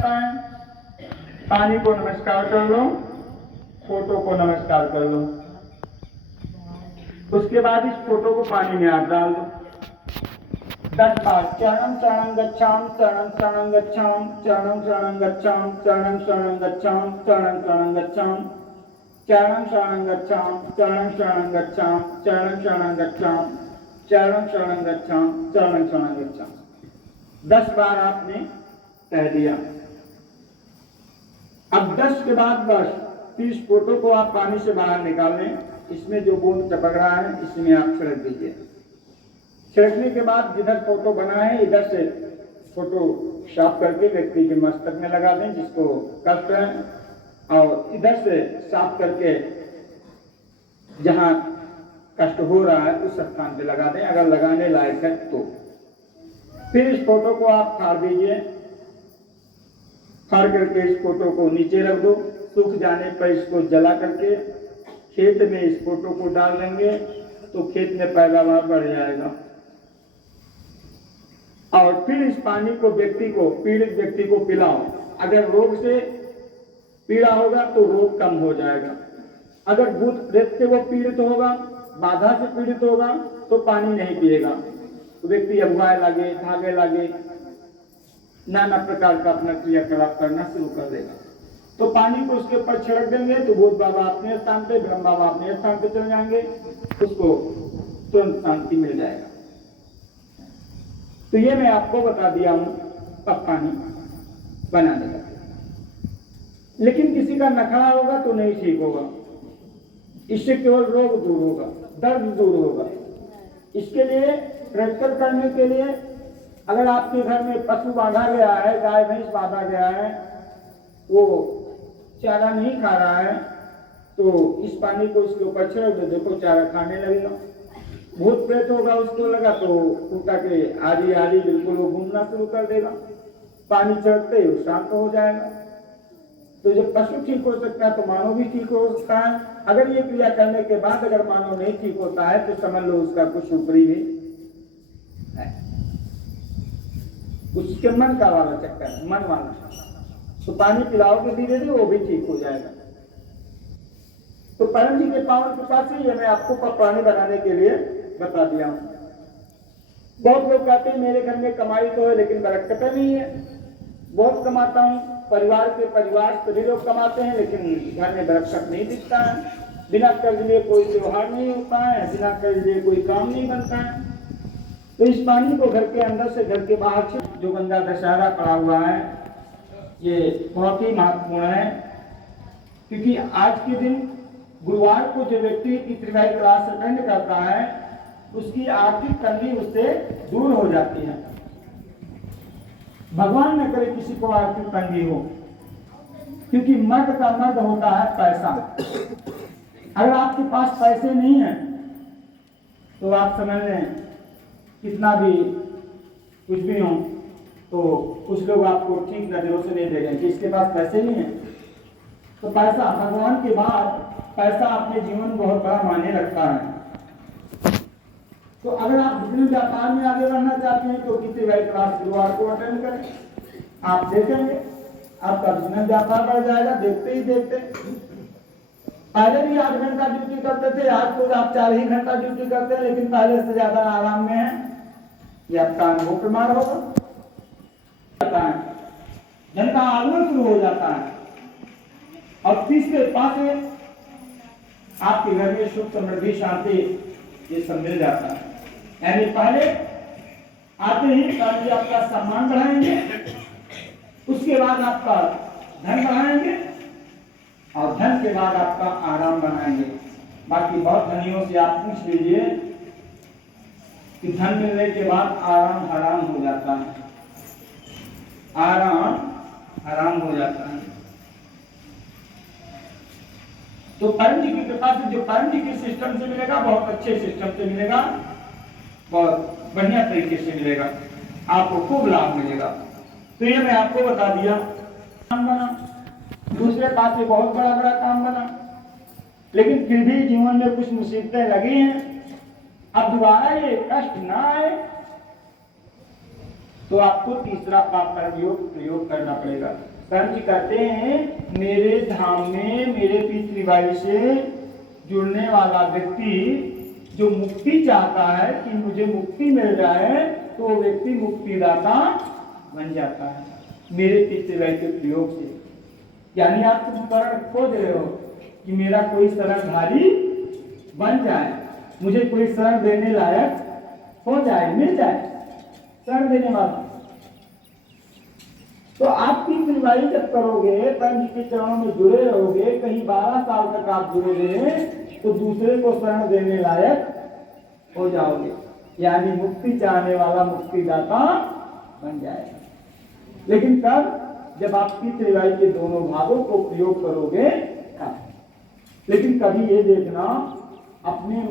आता है। पानी को नमस्कार कर लो, फोटो को नमस्कार कर लो। उसके बाद इस फोटो को पानी में हाथ डाल दो 10 बार। चरणं शरणं गच्छामि, चरणं शरणं गच्छामि, चरणं शरणं गच्छामि, चरणं शरणं गच्छामि, चरणं शरणं गच्छामि, चरणं शरणं गच्छामि, चरणं शरणं गच्छामि, चरणं शरणं गच्छामि, चरणं शरणं गच्छामि, चरणं शरणं गच्छामि। 10 बार आपने कह दिया। अब 10 के बाद बस इस फोटो को आप पानी से बाहर निकाल लें। इसमें जो बूंद टपक रहा है इसमें आप छिड़क दीजिए। छिड़कने के बाद जिधर फोटो बना है इधर से फोटो साफ करके व्यक्ति के मस्तक में लगा दें जिसको कष्ट है, और इधर से साफ करके जहां कष्ट हो रहा है उस स्थान पे लगा दें अगर लगाने लायक है तो। फिर इस फोटो को आप फाड़ दीजिए। फाड़ करके इस फोटो को नीचे रख दो। सूख जाने पर इसको जला करके खेत में इस फोटो को डाल देंगे तो खेत में पैदावार बढ़ जाएगा। और फिर इस पानी को पीड़ित व्यक्ति को पिलाओ। अगर रोग से पीड़ा होगा तो रोग कम हो जाएगा। अगर भूत प्रेत से वो पीड़ित होगा, बाधा से पीड़ित होगा तो पानी नहीं पिएगा। तो व्यक्ति अगुआए लगे, भागे लगे, नाना प्रकार का अपना क्रियाकलाप करना शुरू कर देगा। तो पानी को उसके ऊपर छिड़क देंगे तो भूत बाबा अपने स्थान पे, ब्रह्म बाबा अपने स्थान पे चले जाएंगे, उसको तुरंत शांति मिल जाएगा। तो ये मैं आपको बता दिया हूं अब पानी बनाने का। लेकिन किसी का नखरा होगा तो नहीं ठीक होगा। इससे केवल रोग दूर होगा, दर्द दूर होगा। इसके लिए प्रैक्टिकल करने के लिए अगर आपके घर में पशु बांधा गया है, गाय भैंस बांधा गया है, वो चारा नहीं खा रहा है तो इस पानी को उसके ऊपर छिड़क दो, देखो चारा खाने लगेगा। भूत प्रेत होगा उसको लगा तो टूटा के आधी आधी बिल्कुल वो घूमना शुरू कर देगा। पानी छिड़कते ही शांत हो जाएगा। तो जब पशु ठीक हो सकता है तो मानव भी ठीक हो सकता है। अगर ये क्रिया करने के बाद अगर मानव नहीं ठीक होता है तो समझ लो उसका कुछ ऊपरी भी है, उसके मन का वाला चक्कर है, मन वाला। तो पानी पिलाओगे धीरे धीरे वो भी ठीक हो जाएगा। तो परम जी के पावन कृपा से ये मैं आपको पानी बनाने के लिए बता दिया हूं। बहुत लोग कहते हैं मेरे घर में कमाई तो है लेकिन बरकत नहीं है। बहुत कमाता हूं, परिवार सभी लोग कमाते हैं लेकिन घर में बरकत नहीं दिखता है। बिना कर्ज लिए कोई त्योहार नहीं होता है, बिना कर्ज लिए कोई काम नहीं बनता है। तो इस पानी को घर के अंदर से घर के बाहर से जो गंगा दशहरा पड़ा हुआ है ये बहुत ही महत्वपूर्ण है। क्योंकि आज के दिन गुरुवार को जो व्यक्ति की त्रिवाई क्लास अटेंड करता है उसकी आर्थिक तंगी उससे दूर हो जाती है। भगवान न करे किसी को आर्थिक तंगी हो, क्योंकि मर्द का मर्द होता है पैसा। अगर आपके पास पैसे नहीं है तो आप समझ लें कितना भी कुछ भी हो तो कुछ लोग आपको ठीक नजरों से नहीं देखेंगे कि इसके पास पैसे नहीं है। तो पैसा भगवान के बाद पैसा अपने जीवन में बहुत बड़ा मायने रखता है। तो अगर आप बिजनेस व्यापार में आगे बढ़ना चाहते हैं तो किसी वाई क्लास गुरुवार को अटेंड करें, आप देखेंगे आपका बिजनेस व्यापार बढ़ जाएगा। देखते ही देखते पहले भी 8 घंटा ड्यूटी करते थे, आज तो आप 4 ही घंटा ड्यूटी करते हैं, लेकिन पहले से ज्यादा आराम में है। ये आपका अनुभव प्रमाण होगा। धन का आगमन शुरू हो जाता है और तीसरे पासे आपके घर में सुख समृद्धि शांति ये सब मिल जाता है। यानी पहले आते ही पहले आपका सम्मान बढ़ाएंगे, उसके बाद आपका धन बढ़ाएंगे और धन के बाद आपका आराम बनाएंगे। बाकी बहुत धनियों से आप पूछ लीजिए कि धन मिलने के बाद आराम हराम हो जाता है, आराम हराम हो जाता है। तो परम जी की कृपा से जो परम जी के सिस्टम से मिलेगा बहुत अच्छे सिस्टम से मिलेगा, बहुत बढ़िया तरीके से मिलेगा, आपको खूब लाभ मिलेगा। तो ये मैं आपको बता दिया। काम बना, दूसरे पास से बहुत बड़ा बड़ा काम बना, लेकिन फिर भी जीवन में कुछ मुसीबतें लगी हैं। अब दोबारा ये कष्ट ना आए, तो आपको तीसरा पाप प्रयोग करना पड़ेगा। कर्ण जी कहते हैं मेरे धाम में मेरे पितृवायु से जुड़ने वाला व्यक्ति जो मुक्ति चाहता है कि मुझे मुक्ति मिल जाए, तो वो व्यक्ति मुक्तिदाता बन जाता है मेरे पितृवायु के प्रयोग से। यानी आप तुम शरण खोज रहे हो कि मेरा कोई शरणधारी बन जाए, मुझे कोई शरण देने लायक हो जाए, मिल जाए शरण देने वाला। तो आप पितृवायु जब करोगे, कर्ण जी के चरणों में जुड़े रहोगे, कहीं 12 साल तक आप जुड़े रहे, तो दूसरे को शरण देने लायक हो जाओगे, यानी मुक्ति चाहने वाला मुक्तिदाता बन जाएगा। लेकिन कब? जब आप पितृवायु के दोनों भागों को प्रयोग करोगे तब। लेकिन कभी ये देखना अपने